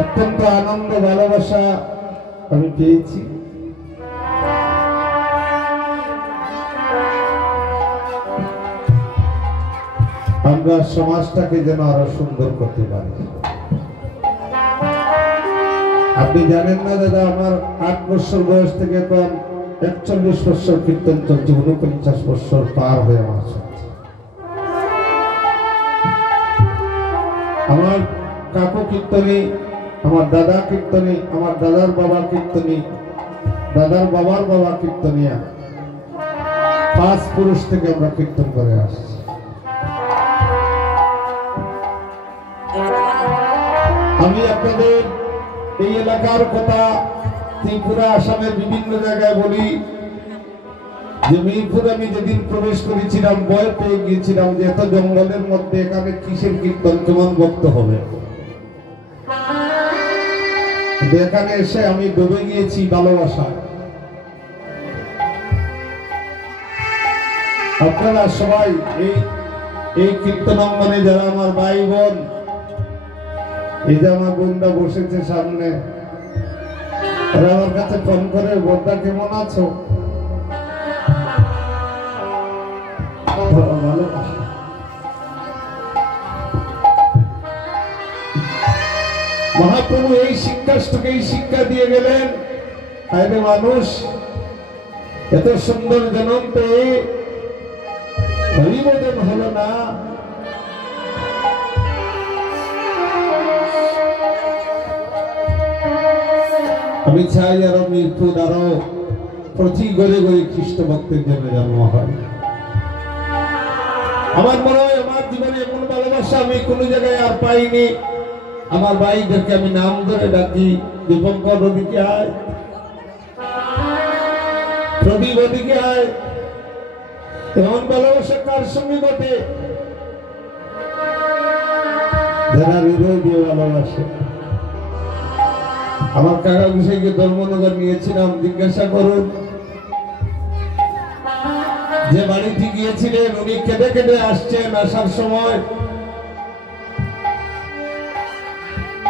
অত্যন্ত আনন্দ ভালোবাসা আমি পেয়েছি। আমরা সমাজটাকে যেন আরো সুন্দর করতে পারি। আপনি জানেন না দাদা, আমার 8 বছর বয়স থেকে এখন 41 বছর কীর্তন চলছে, 49 বছর পার হয়ে আমার চলছে। আমার কাকু কীর্তনী, আমার দাদা কীর্তনী, আমার দাদার বাবা কীর্তনী, দাদার বাবার বাবা কীর্তনিয়া, 5 পুরুষ থেকে আমরা কীর্তন করে আসছি। আমি আপনাদের এই এলাকার কথা ত্রিপুরা আসামের বিভিন্ন জায়গায় বলি যে মিরপুর আমি যেদিন প্রবেশ করেছিলাম ভয় পেয়ে গিয়েছিলাম যে এত জঙ্গলের মধ্যে এখানে কিসের কীর্তন, কেমন ভক্ত হবে। এখানে এসে আমি ডুবে গিয়েছি ভালোবাসায়। আপনারা সবাই এই কীর্তন অঙ্গনে যারা আমার ভাই বোন, এই যে আমার বোনটা বসেছে সামনে, ওরা আমার কাছে ফোন করে বোনটা কেমন আছো, ভালো। মহাপ্রভু এই শিক্ষাষ্টকে এই শিক্ষা দিয়ে গেলেন, আরে মানুষ এত সুন্দর জন্ম পেয়ে হরিবোধন হলো না। আমি চাই আরো মিরপুর আরো প্রতি গড়ে গড়ে খ্রিস্ট ভক্তের জন্য জন্ম হয়। আমার মনে হয় আমার জীবনে এমন ভালোবাসা আমি কোন জায়গায় আর পাইনি। আমার ভাইদেরকে আমি নাম ধরে ডাকি, দীপঙ্কর ওদিকে আয়, প্রদীপ ওদিকে আয়। এমন ভালোবাসা কার সঙ্গে ঘটে? যারা হৃদয় দিয়ে ভালোবাসে। আমার কাকা গোসাইকে ধর্মনগর নিয়েছিলাম, জিজ্ঞাসা করুন, যে বাড়িতে গিয়েছিলেন উনি কেঁদে কেঁদে আসছেন। আসার সময়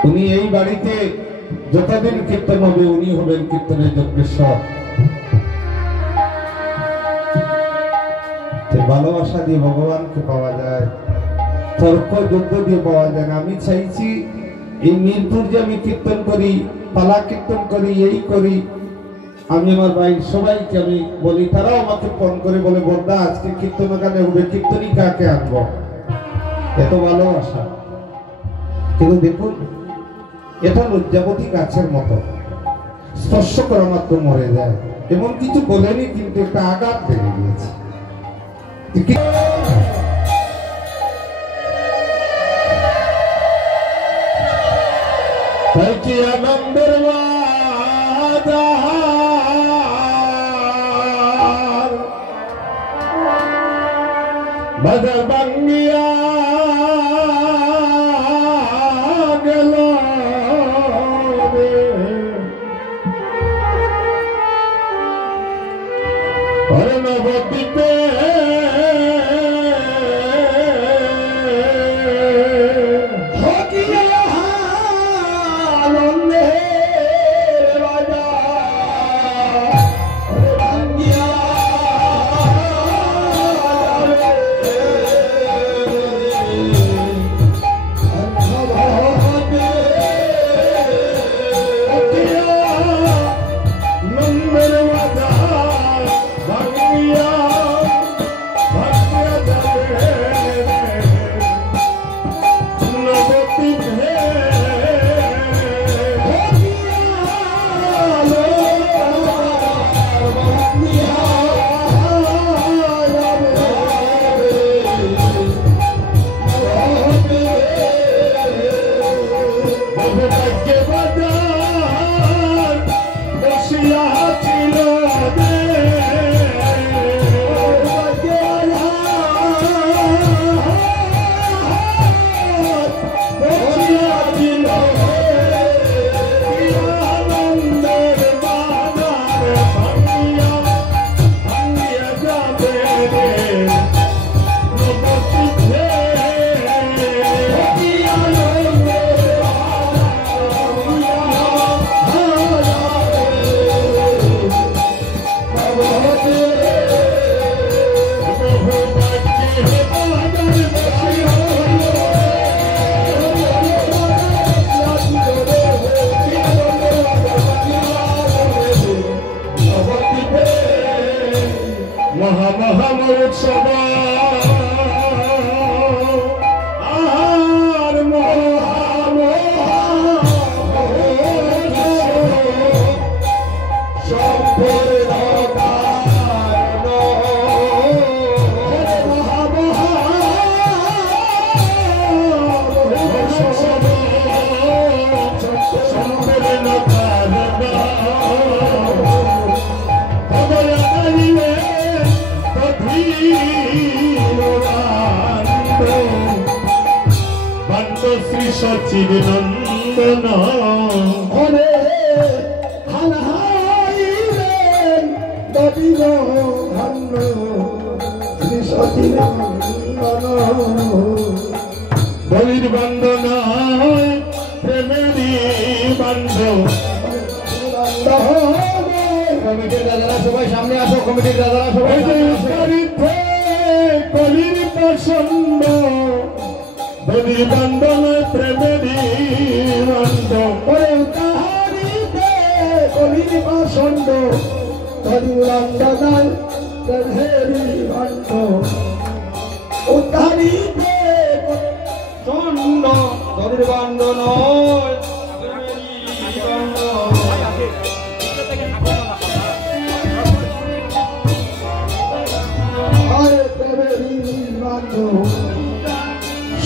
উনি এই বাড়িতে যতদিন কীর্তন হবে উনি হবেন কীর্তনের যজ্ঞেশ্বর। ভালোবাসা দিয়ে ভগবানকে পাওয়া যায়, তর্ক যুদ্ধ দিয়ে পাওয়া যায় না। আমি চাইছি এই মিরপুর যে আমি কীর্তন করি, পালা কীর্তন করি, এই করি, আমি আমার ভাই সবাইকে আমি বলি, তারাও আমাকে ফোন করে বলে বড়দা আজকে কীর্তন ওখানে হবে, কীর্তনী কাকে আনবো। এত ভালোবাসা। কিন্তু দেখুন, এটা লজ্জাবতী গাছের মতো, স্পর্শ করা মাত্র মরে যায়। এমন কিছু বলেনি, কিন্তু একটা আঘাত বেড়ে গিয়েছে। কি আনন্দের বাজার বাঙ্গিয়া গেল রে নবদ্বীপে সচির নন্দন হরে হানহাইলেন দবিল ধন্য শ্রী সচির নন্দন বলির বন্দনা প্রেমেরই বান্ধব কমিটির দাদারা সবাই সামনে আসো কমিটির দাদারা সবাই কলির পছন্দ বলির বন্দনা প্রেমেরই বান্ধব তাহারিতে কলির পছন্দ কলির বন্দনায় প্রেমেরই বান্ধব উদ্ধারিতে চন্দ কলির বন্দনায়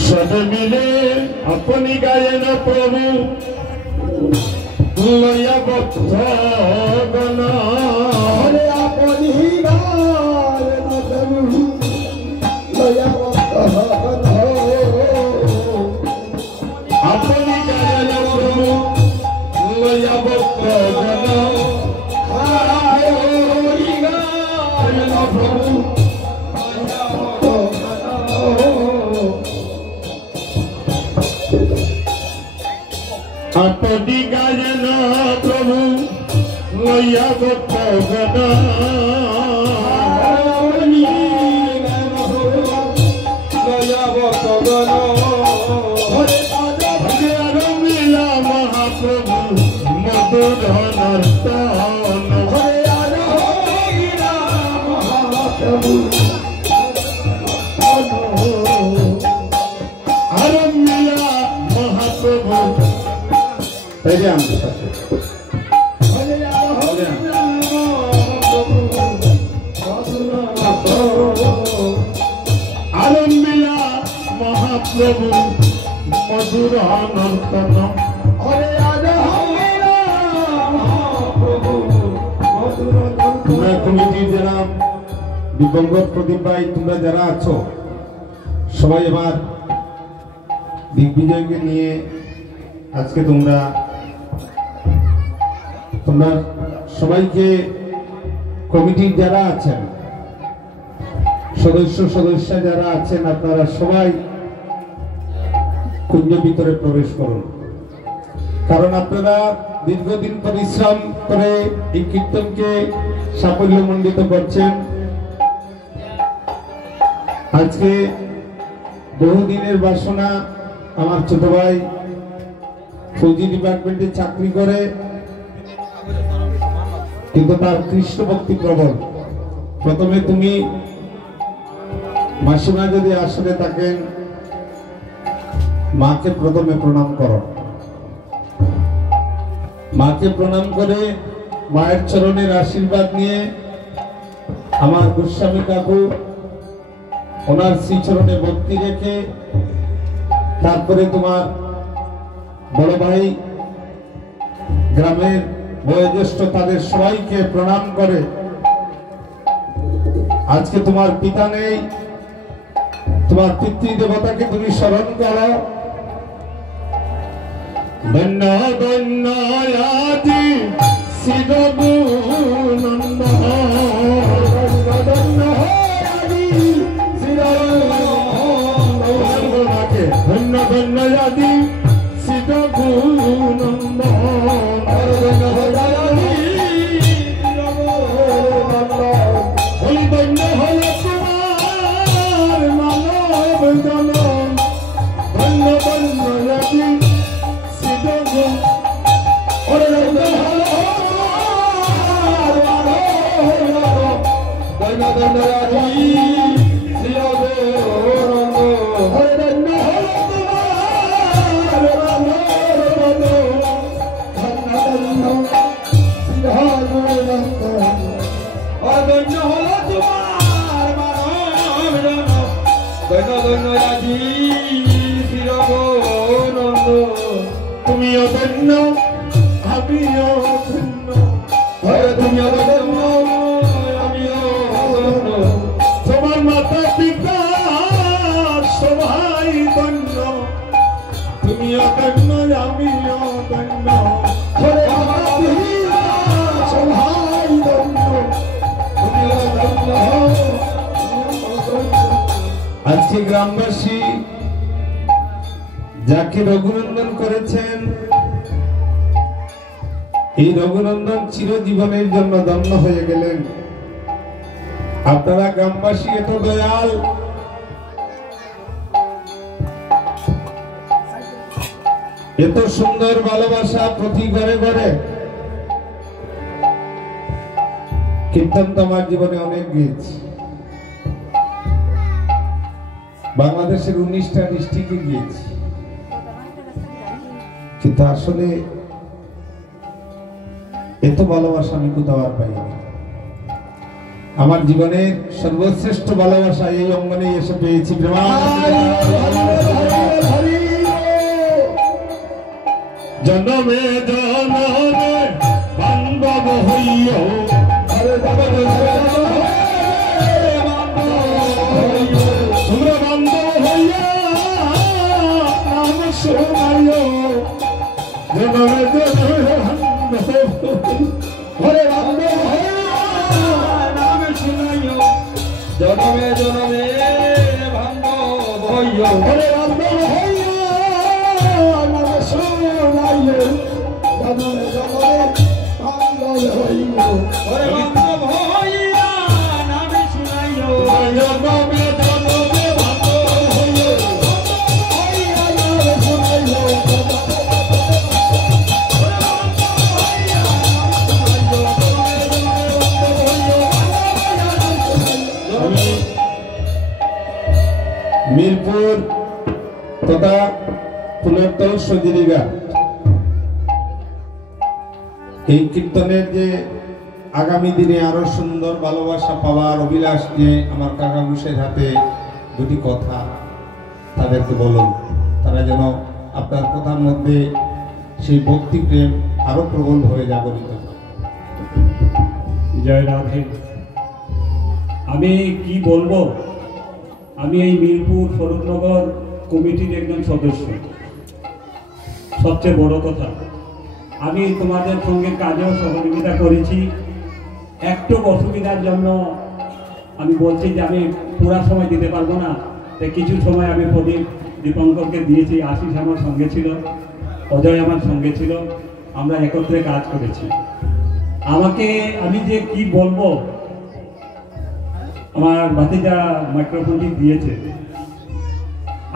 সব মিলে আপনি গায়েন প্রভু লয়া বদ্ধ গণ আপনি গায়েন প্রভু লয়া বদ্ধ গণ আপনি গায়েন প্রভু লয়া বদ্ধ গণ প্রভু আপনি গায়েন প্রভু লইয়া বদ্ধ গণ মিলা মহাপ্রভু মধুর নর্তন আর মিলা মহাপ্রভু আলম্বিলা মহাপ্রভু মধুর নর্তন তোমরা কমিটির যারা দিবঙ্গত প্রদীপ ভাই তোমরা যারা আছো সবাই এবার দিগ্বিজয়কে নিয়ে আজকে তোমরা সবাইকে কমিটির যারা আছেন সদস্য যারা আছেন আপনারা সবাই কুঞ্জ ভিতরে প্রবেশ করুন কারণ আপনারা দীর্ঘদিন পরিশ্রম করে এই কীর্তনকে সাফল্যমণ্ডিত করছেন আজকে বহুদিনের বাসনা আমার ছোট ভাই ফৌজি ডিপার্টমেন্টে চাকরি করে কিন্তু তার কৃষ্ণ ভক্তি প্রবল প্রথমে তুমি মাসিমা যদি আসলে থাকেন মাকে প্রথমে প্রণাম করো মাকে প্রণাম করে মায়ের চরণের আশীর্বাদ নিয়ে আমার গোস্বামী কাকু ওনার শ্রীচরণে ভক্তি রেখে তারপরে তোমার বড় ভাই গ্রামের বয়োজ্যেষ্ঠ তাদের সবাইকে প্রণাম করে আজকে তোমার পিতা নেই তোমার পিতৃদেবতাকে তুমি স্মরণ করো ধন্য ধন্য আদি শিরগুনন্দ ধন্য ধন্য ধন্য আদি শিরগুনন্দ ধন্য হল তোমার মানব জনম ধন্য ধন্য আদি শিরগুন তুমিও ধন্য আমিও ধন্য তুমিও ধন্য আমিও ধন্য তোমার মাতা পিতা সবাই ধন্য তুমিও ধন্য আমিও ধন্য ওরে বাবা তুমিও সবাই ধন্য তুমিও ধন্য আজকে গ্রামবাসী যাকে রঘুনন্দন করেছেন এই রঘুনন্দন চিরজীবনের জন্য ধন্য হয়ে গেলেন। আপনারা গ্রামবাসী এত দয়াল, এত সুন্দর ভালোবাসা প্রতি ঘরে ঘরে। কীর্তন তো আমার জীবনে অনেক গেয়েছি, বাংলাদেশের 19টা ডিস্ট্রিক্টে গিয়েছি, কিন্তু আসলে এত ভালোবাসা আমি কোথাও আর পাইনি। আমার জীবনের সর্বশ্রেষ্ঠ ভালোবাসা এই অঙ্গনে এসে পেয়েছি। জনমে জনমে বান্ধব হইও, তোমরা বান্ধব হইয়া নাম শোনাইও, জনমে জনমে ঘরে বান্ধব হইয়া নাম শোনাইও, জনমে জনমে বান্ধব হইও, ঘরে বান্ধব হইয়া নাম শোনাইও, জনমে জনমে বান্ধব হইও, ঘরে বান্ধব হইয়া নাম শোনাইও, জনমে জনমে বান্ধব হইও, হইয়া নাম শোনাইও, মিরপুর তথা ফুলেরতল সজিরিঘাট এই কীর্তনের যে আগামী দিনে আরো সুন্দর ভালোবাসা পাওয়ার অভিলাষ নিয়ে আমার কাকা মুশের হাতে দুটি কথা তাদেরকে বলুন, তারা যেন আপনার কথার মধ্যে সেই ভক্তি প্রেম আরো প্রবল হয়ে জাগরিত। জয় রাধে। আমি কি বলবো, আমি এই মিরপুর স্বরূপনগর কমিটির একজন সদস্য। সবচেয়ে বড় কথা, আমি তোমাদের সঙ্গে কাজেও সহযোগিতা করেছি। একটু অসুবিধার জন্য আমি বলছি যে আমি পুরা সময় দিতে পারবো না, তাই কিছু সময় আমি প্রদীপ দীপঙ্করকে দিয়েছি। আশিস আমার সঙ্গে ছিল, অজয় আমার সঙ্গে ছিল, আমরা একত্রে কাজ করেছি। আমি যে কি বলবো, আমার ভাতিজা মাইক্রোফোনটি দিয়েছে।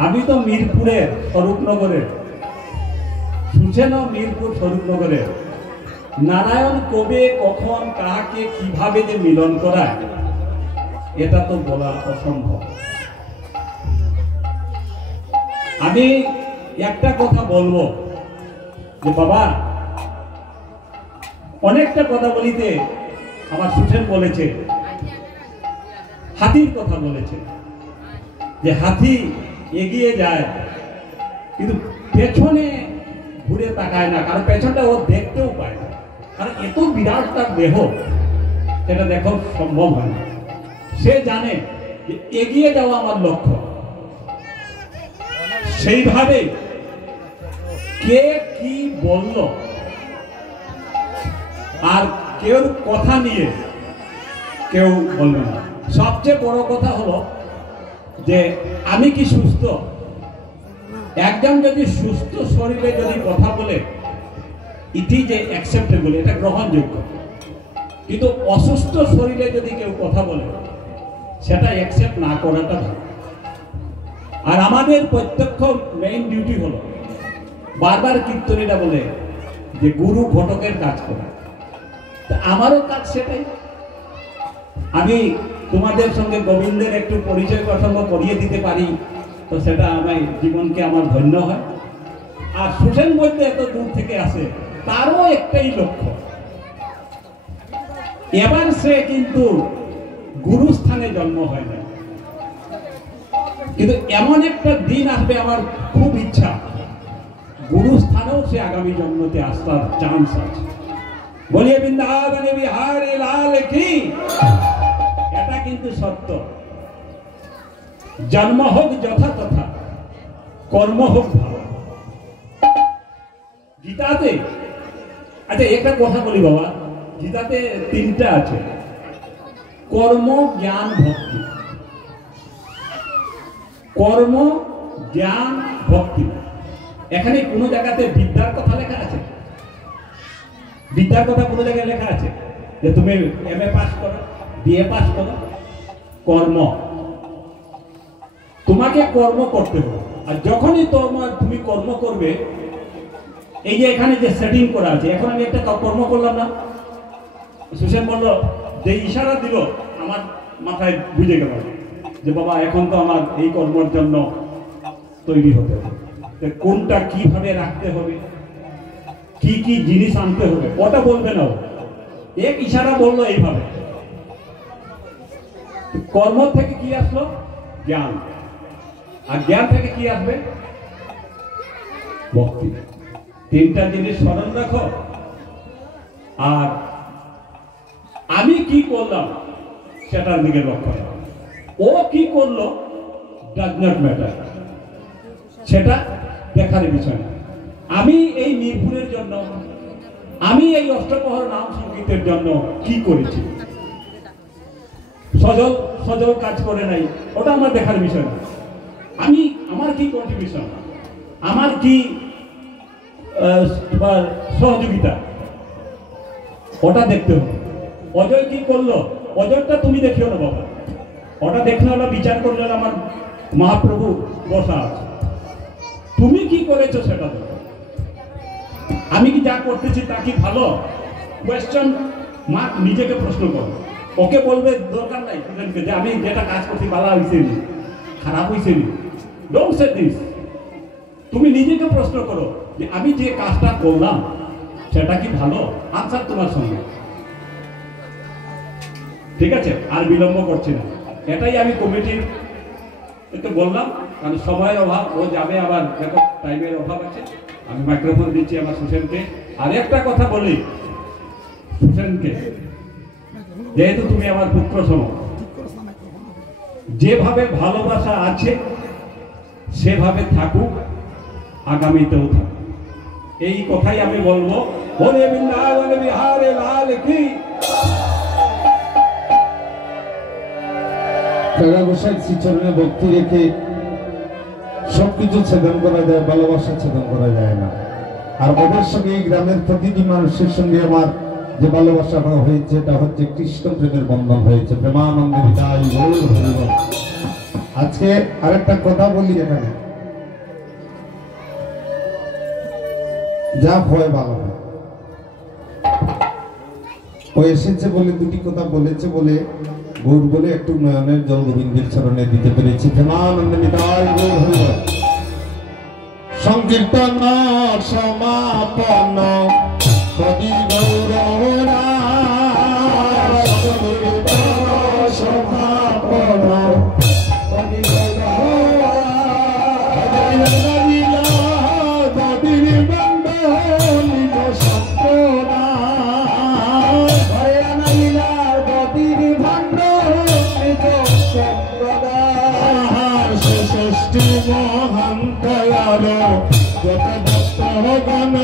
আমি তো মিরপুরের স্বরূপনগরের, শুনছেনও মিরপুর স্বরূপনগরের। নারায়ণ কবে কখন কাকে কিভাবে যে মিলন করায় এটা তো বলা অসম্ভব। আমি একটা কথা বলবো যে বাবা, অনেকটা কথা বলিতে আমার সুসেন বলেছে, হাতির কথা বলেছে যে হাতি এগিয়ে যায় কিন্তু পেছনে ঘুরে তাকায় না, কারণ পেছনটা ও দেখতেও পায় না, কারণ এত বিরাট তার দেহ, এটা দেখা সম্ভব হয় না। সে জানে যে এগিয়ে যাওয়া আমার লক্ষ্য। সেইভাবে কে কি বলল আর কেউ কথা নিয়ে কেউ বলবে না। সবচেয়ে বড় কথা হলো যে আমি কি সুস্থ। একজন যদি সুস্থ শরীরে যদি কথা বলে, ইটি যে অ্যাকসেপ্টেবল, এটা গ্রহণযোগ্য। কিন্তু অসুস্থ শরীরে যদি কেউ কথা বলে, সেটা অ্যাকসেপ্ট না করাটা ভালো। আর আমাদের প্রত্যক্ষ মেইন ডিউটি হলো, বারবার কীর্তনীরা বলে যে গুরু ঘটকের কাজ করা, আমারও কাজ সেটাই। আমি তোমাদের সঙ্গে গোবিন্দের একটু পরিচয় প্রসঙ্গ করিয়ে দিতে পারি, তো সেটা আমার জীবনকে আমার ধন্য হয়। আর সুসেন বলতে এত দূর থেকে আসে, তারও একটাই লক্ষ্য, এবার সে কিন্তু গুরুস্থানে জন্ম হয় না, কিন্তু এমন একটা দিন আসবে, আমার খুব ইচ্ছা গুরুস্থানেও সে আগামী জন্মতে আসার চান্স আছে। বলিয়ে বৃন্দাবন বিহারী লাল কি, এটা কিন্তু সত্য। জন্ম হোক যথা তথা, কর্ম হোক ভালো। গীতাতে, আচ্ছা একটা কথা বলি বাবা, গীতাতে 3টা আছে, কর্ম, জ্ঞান, ভক্তি। কর্ম, জ্ঞান, ভক্তি। এখানে কোনো জায়গাতে বিদ্যার কথা লেখা আছে? বিদ্যার কথা কোনো জায়গায় লেখা আছে যে তুমি MA পাস করো, BA পাস করো? কর্ম, তোমাকে কর্ম করতে হবে। আর যখনই তুমি কর্ম করবে, এই যে এখানে যে সেটিং করা আছে, এখন আমি একটা কর্ম করলাম না, সুশেন বলল যে ইশারা দিল, আমার মাথায় বুঝে গেল যে বাবা এখন তো আমার এই কর্মের জন্য তৈরি হতে হবে, কোনটা কিভাবে রাখতে হবে, কি কি জিনিস আনতে হবে, ওটা বলবে না। এক ইশারা বললো এইভাবে। কর্ম থেকে কি আসলো? জ্ঞান। আর জ্ঞান থেকে কি আসবে? ভক্তি। 3টা জিনিস স্মরণ রাখো। আর আমি কি করলাম সেটার দিকে লক্ষ্য রাখো। ও কি করলো ডাজ নট ম্যাটার, সেটা দেখার বিষয় না। আমি এই মিরপুরের জন্য, আমি এই অষ্টপ্রহর নাম সংগীতের জন্য কি করেছি, সজল সজল কাজ করে নাই, ওটা আমার দেখার বিষয় না। আমার কি কন্ট্রিবিউশন, আমার কি সহযোগিতা, ওটা দেখতে হবে। অজয় কি করলো, অজয়টা তুমি দেখিও না বাবা, ওটা দেখলে হলো বিচার করলে আমার মহাপ্রভু বসা আছে। তুমি কি করেছো সেটা দেখো। আমি কি যা করতেছি তা কি ভালো? কোয়েশ্চন মার্ক নিজেকে প্রশ্ন করো। ওকে বলবে দরকার নাই যে আমি যেটা কাজ করছি ভালো হয়েছে নি, খারাপ হয়েছে নি। Don't say this. তুমি নিজেকে প্রশ্ন করো যে আমি যে কাজটা করলাম সেটা কি ভালো? আনসার তোমার সঙ্গে। ঠিক আছে, আর বিলম্ব করছি না। এটাই আমি কমিটির একটু বললাম, কারণ সময়ের অভাব, ও যাবে আবার, দেখো টাইমের অভাব আছে। আমি মাইক্রোফোন দিচ্ছি আমার সুশেনকে। আর একটা কথা বলি সুশেনকে, যেহেতু তুমি আমার পুত্র সম, যেভাবে ভালোবাসা আছে সেভাবে থাকুক, আগামীতেও থাকুক। এই কথাই আমি বলবো। বলে বৃন্দাবন বিহারে লাল কি। গোসাই শ্রীচরণে ভক্তি রেখে সবকিছু ছেদন করা যায়, ভালোবাসা ছেদন করা যায় না। আর ওদের সঙ্গে এই গ্রামের প্রতিটি মানুষের সঙ্গে আমার যে ভালোবাসা হয়েছে, এটা হচ্ছে কৃষ্ণ প্রেমের বন্ধন হয়েছে। প্রেমানন্দে বিদায় গৌর হরিবল। আজকে আরেকটা কথা বলি, এখানে যা হয় ভালো হয়। ও এসেছে বলে দুটি কথা বলেছে বলে, গৌর বলে একটু নয়নের জল গোবিন্দের চরণে দিতে পেরেছি। প্রেমানন্দে বিদায় গৌর হরিবল। সংকীর্তন সমাপন কবি গৌররা, সমাপন কবি গৌররা, কবির বন্দলিত সম্পনা, কবির বন্দলিত সম্পনা, ষষ্ঠী মহান দয়াল যত ভক্ত গণ,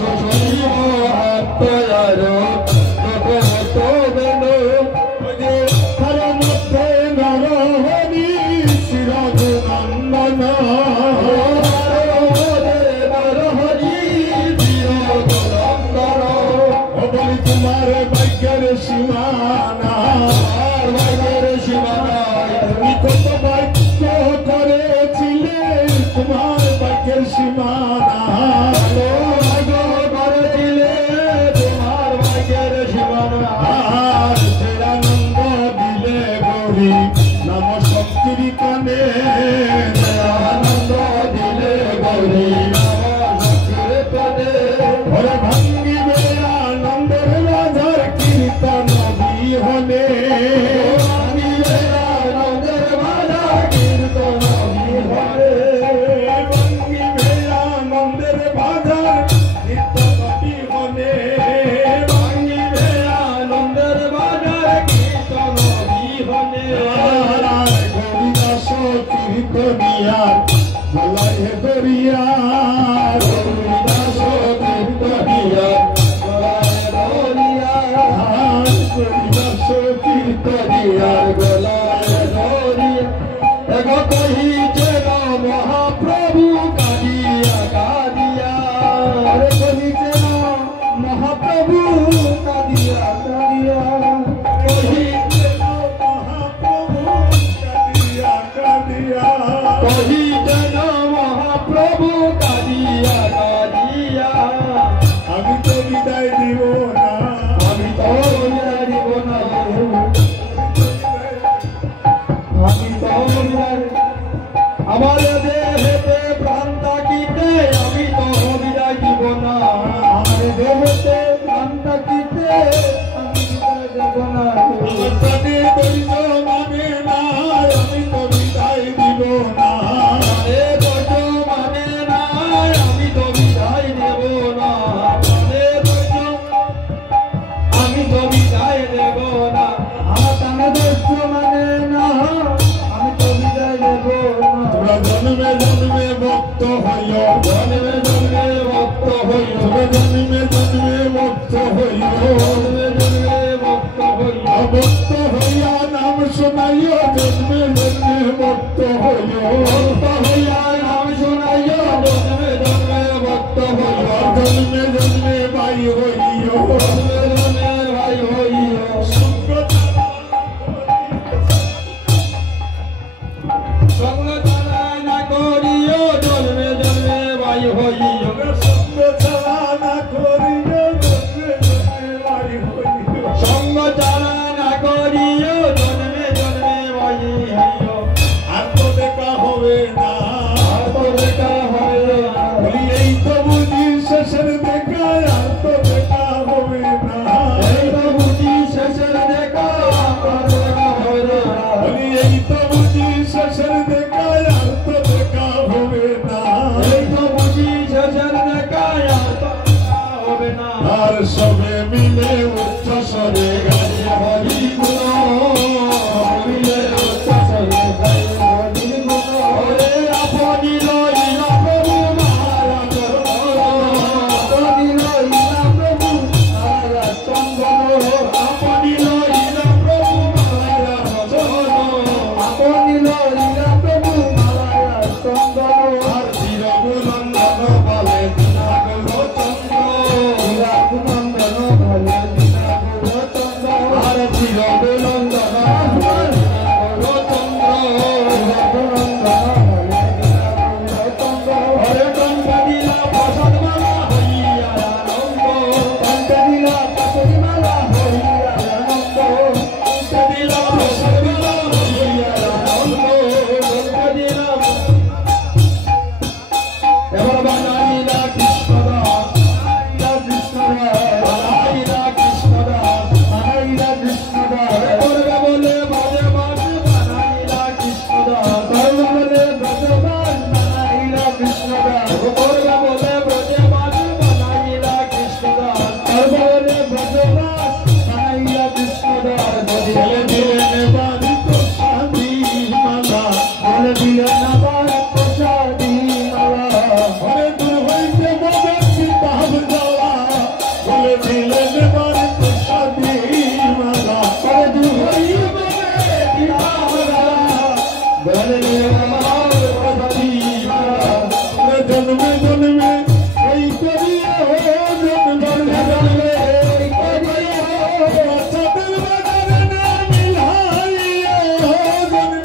ষষ্ঠী মহান দয়াল যত ভক্ত গণ, তার মধ্যে নরহরি চিরগুণন্দন, নরহরি চিরগুণন্দন। বলি তোমার ভাগ্যের সীমানা, ভাগ্যের সীমানা, তুমি কত ভাগ্য করেছিলে, তোমার ভাগ্যের সীমানা, ভাগ্য করেছিলে, তোমার ভাগ্যের সীমানা। আনন্দ দিলে গৌরী নাম সংকীর্তনে, আনন্দ দিলে গৌরী নাম সংকীর্তনে, ঘরে ভাঙ্গিবে আনন্দের রাজার কীর্তন বিহনে, ভাঙ্গিবে আনন্দের রাজার কীর্তন বিহনে, ভাঙ্গিবে আনন্দের বাজার কীর্তন বিহনে, ভাঙ্গিবে আনন্দের বাজার কীর্তন বিহনে। গৌরীদাস কীর্তনিয়া গলায় দরিয়া, কাঁদিয়া কাঁদিয়া আমি তো বিদায় দিব না, আমি তো বিদায় দিব না, আমি তো বিদায় আমার দেহেতে প্রাণ থাকিতে আমি তো বিদায় দিব না, আমার দেহেতে প্রাণ থাকিতে আমি বিদায় দেব না, আমার প্রাণে দৈন্য মানে না আমি তো বিদায় দিব না, প্রাণে দৈন্য মানে না আমি তো বিদায় দেব না, প্রাণে দৈন্য আমি তো বিদায় দেব না, আমার প্রাণে দৈন্য মানে না আমি তো বিদায় দেব না। তোমরা জন্মে জন্মে ভক্ত হইও, জন্মে জন্মে ভক্ত হইও, জন্মে জন্মে ভক্ত হইও, জন্মে জন্মে ভক্ত হইও, ভক্ত হইয়া নাম শোনাইও, জন্মে জন্মে ভক্ত হইও, ভক্ত হইয়া নাম শোনাইও, জন্মে জন্মে ভক্ত হইও, জন্মে জন্মে ভাই হইও, জন্মে জন্মে ভাই হইও, সঙ্গ ছাড়া না করিও, জন্মে জন্মে ভাই হইও, সঙ্গ ছাড়া না করিও, জন্মে জন্মে ভাই হইও, সঙ্গ ছাড়া না করিও, জন্মে জন্মে ভাই হইও, আর তো দেখা হবে না, আর তো দেখা হবে না, এই তো বুঝি শেষের দেখা, আর তো দেখা হবে না, এই তো বুঝি শেষের দেখা, আর তো দেখা হবে না, এই তো বুঝি শেষের দেখা, আর তো দেখা হবে না, এই তো বুঝি শেষের দেখা, আর তো দেখা হবে না, আর সবে মিলে উচ্চ স্বরে গাই হরি গুণ, মিলে উচ্চ স্বরে গাই হরি গুণ, ওরে আপনি লইলা প্রভু মহারাজ, আপনি লইলা প্রভু মহারাজ চন্দন, আপনি লইলা প্রভু মহারাজ চন্দন, আপনি লইলা প্রভু মহারাজ চন্দন, আর চিরগুণন্দন বলে দিনাগুলো চন্দ্র, চিরগুণন্দন বলে দিনাগুলো চন্দ্র, আর চিরগুণন্দন বলে দিনাগুলো চন্দ্র, চিরগুণন্দন বলে দিনাগুলো চন্দ্র, হরে কণ্ঠে দিলা প্রসাদ মালা হইয়া আনন্দ, কণ্ঠে দিলা প্রসাদ মালা হইয়া আনন্দ, কণ্ঠে দিলা প্রসাদ মালা হইয়া আনন্দ, কণ্ঠে দিলা এবার বানাইলা কৃষ্ণদাস, বানাইলা কৃষ্ণদাস, বানাইলা কৃষ্ণদাস, করবে বলে বাজে বাজ বানাইলা কৃষ্ণদাস, করবে বলে ব্রজে বাজ বানাইলা কৃষ্ণদাস, করবে বলে ব্রজে বাজ বানাইলা কৃষ্ণদাস, করবে বলে ব্রজে বাজ বানাইলা কৃষ্ণদাস, বলে দিলেন বাড়ি প্রসাদী মালা, বলে দিলেন বাড়ি প্রসাদী মালা, ঘরে দূর হইতে বলে কিতাব জ্বালা, বলে দিলেন বাড়ি প্রসাদী মালা, ঘরে দূর হইতে বলে কিতাব জ্বালা, বলে দিলেন বাড়ি প্রসাদী মালা, জন্মে জন্মে এই করিয়া জন্মে জন্মে এই করিয়া বাচ্চাদের বাজারে না মিলাইয়া, জন্মে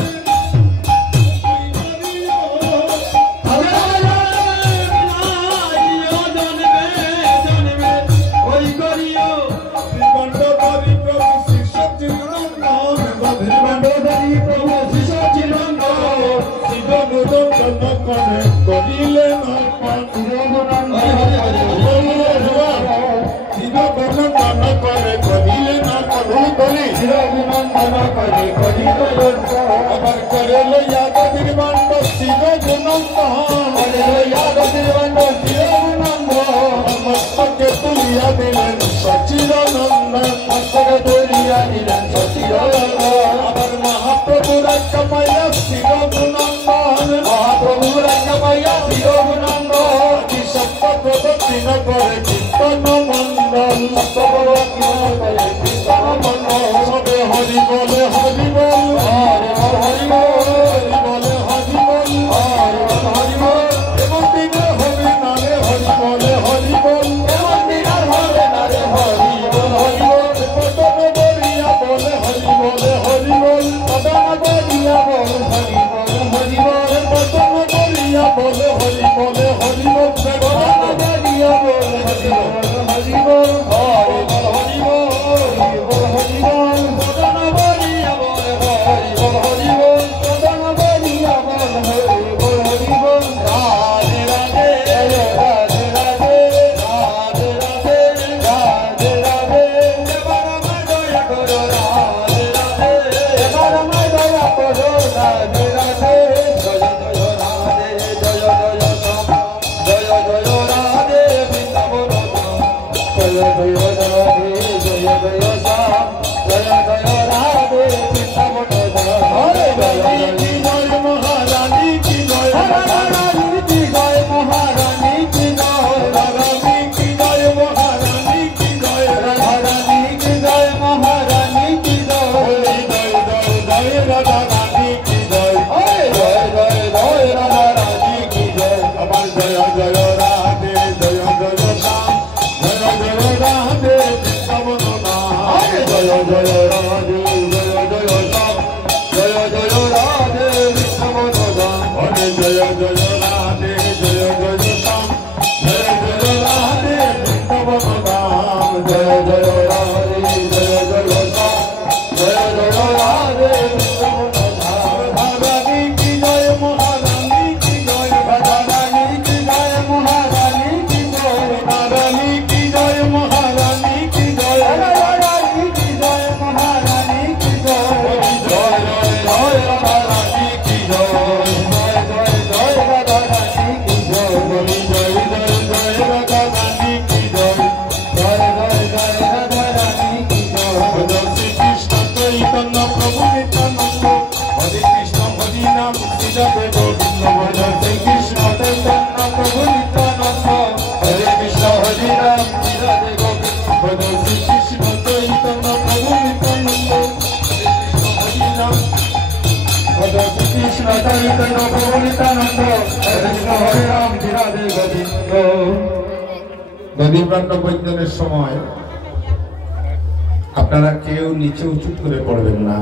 আবার করে লইয়া গদির মান্ড শিব গুণন্দ, মস্তকে তুলিয়া দিলেন সচিদানন্দন, মস্তকে তুলিয়া দিলেন সচিদানন্দন, আবার মহাপ্রভুর কামাইয়া শিব গুণন্দন, মহাপ্রভুর কামাইয়া শিব গুণন্দন, কি সত্য প্রদক্ষিণ করে কীর্তন মন্ডল, সত্য প্রদক্ষিণ করে কীর্তন মন্ডল, সবে হরি বলে হরি বল, হরি বল হরি বলে হরি বল, হরি বল, এমন দিনে হবি না রে হরি বলে হরি বল, এমন দিনে হবে না রে হরি বল হরি বল, পদন বলিয়া বলে হরি বলে হরি বল, পদন বলিয়া বলে হরি বল হরি বল, পদন বলিয়া বলে হরি বলে হরি বল, দধিপ্রান্ত বৈদ্যনের সময় আপনারা কেউ নিচে উঁচু করে পড়বেন না,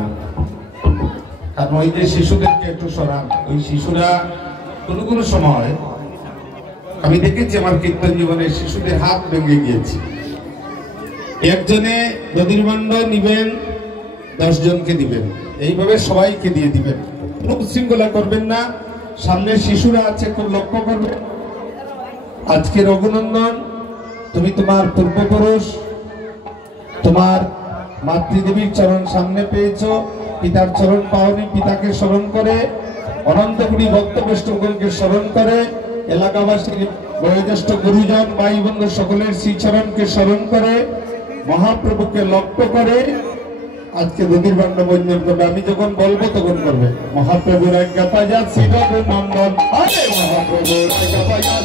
কারণ ওই যে শিশুদেরকে একটু সরান। ওই শিশুরা কোনো কোনো সময় আমি দেখেছি আমার কীর্তন জীবনে শিশুদের হাত ভেঙে গিয়েছে। একজনে দধির্বাণ্ড নিবেন, 10 জনকে দিবেন, এইভাবে সবাইকে দিয়ে দিবেন, কোনো উচ্ছৃঙ্খলা করবেন না। সামনে শিশুরা আছে, খুব লক্ষ্য করবেন। আজকের অভিনন্দন, তুমি তোমার পূর্বপুরুষ, তোমার মাতৃদেবীর চরণ সামনে পেয়েছ, পিতার চরণ পাওনি, পিতাকে স্মরণ করে, অনন্ত কোটি ভক্ত বৈষ্ণবগণকে স্মরণ করে, এলাকাবাসীর বয়োজ্যেষ্ঠ গুরুজন ভাই বন্ধু সকলের শ্রীচরণকে স্মরণ করে, মহাপ্রভুকে লক্ষ্য করে আজকে দধির্বাণ্ড বঞ্জন করবে। আমি যখন বলবো তখন করবে। মহাপ্রভুর আজ্ঞা পাইয়া শ্রীরঘুনন্দন, আরে মহাপ্রভুর আজ্ঞা পাইয়া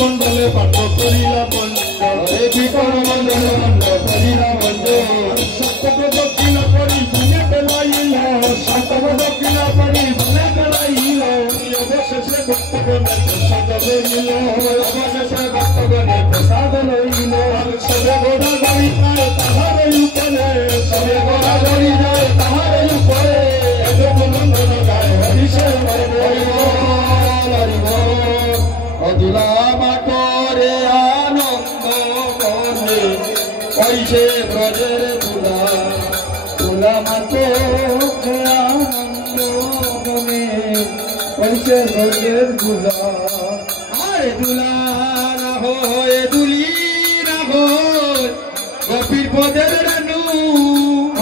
মন্ডলে পাঠ করিলা মন্ডল, মন্ডলে মন্ডল করিলা মন্ডল, সপ্তম দক্ষিণ করি ভুলে পেলাইল, সপ্তম দক্ষিণ করি ভুলে পেলাইল, অবশেষে ভক্তগণের প্রসাদ লইল, অবশেষে ভক্তগণের প্রসাদ লইল। সবে গোড়া গাড়ি যায় তাহার উপরে, সবে গোড়া গাড়ি যায় তাহার উপরে, নন্দন গায় হরিষের অদুলামা করে আনন্দ মনে, ঐশে ব্রজের দুলা, দুলামা করে আনন্দ মনে, ঐশে ব্রজের দুলা। আরে দুলা না হয়, দুলি না হয়, গোপীর পদের রানু,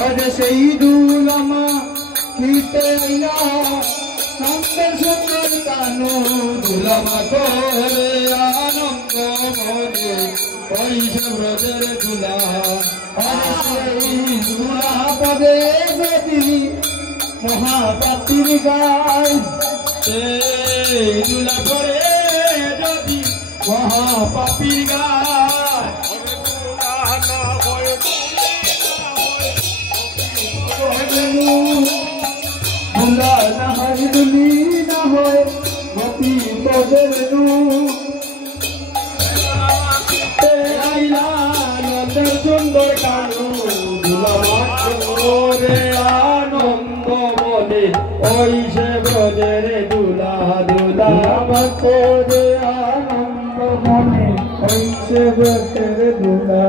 আরে সেই দুলামা কীর্তে আইলা সুন্দর সুন্দর কানু, দুলামা করে আনন্দ মনে, ঐশে ব্রজের দুলা। দুলা পদে যদি মহাপাতির গায়, সেই দুলা পরে যদি মহাপাপির গায়, দুলা না হয়, দুলি না হয়, গোপী পদের নু, আইলা নন্দর সুন্দর কানু, দুলামা করে আনন্দ মনে, ঐশে ব্রজের দুলা, দুলামা করে আনন্দ মনে, ঐশে ব্রজের দুলা।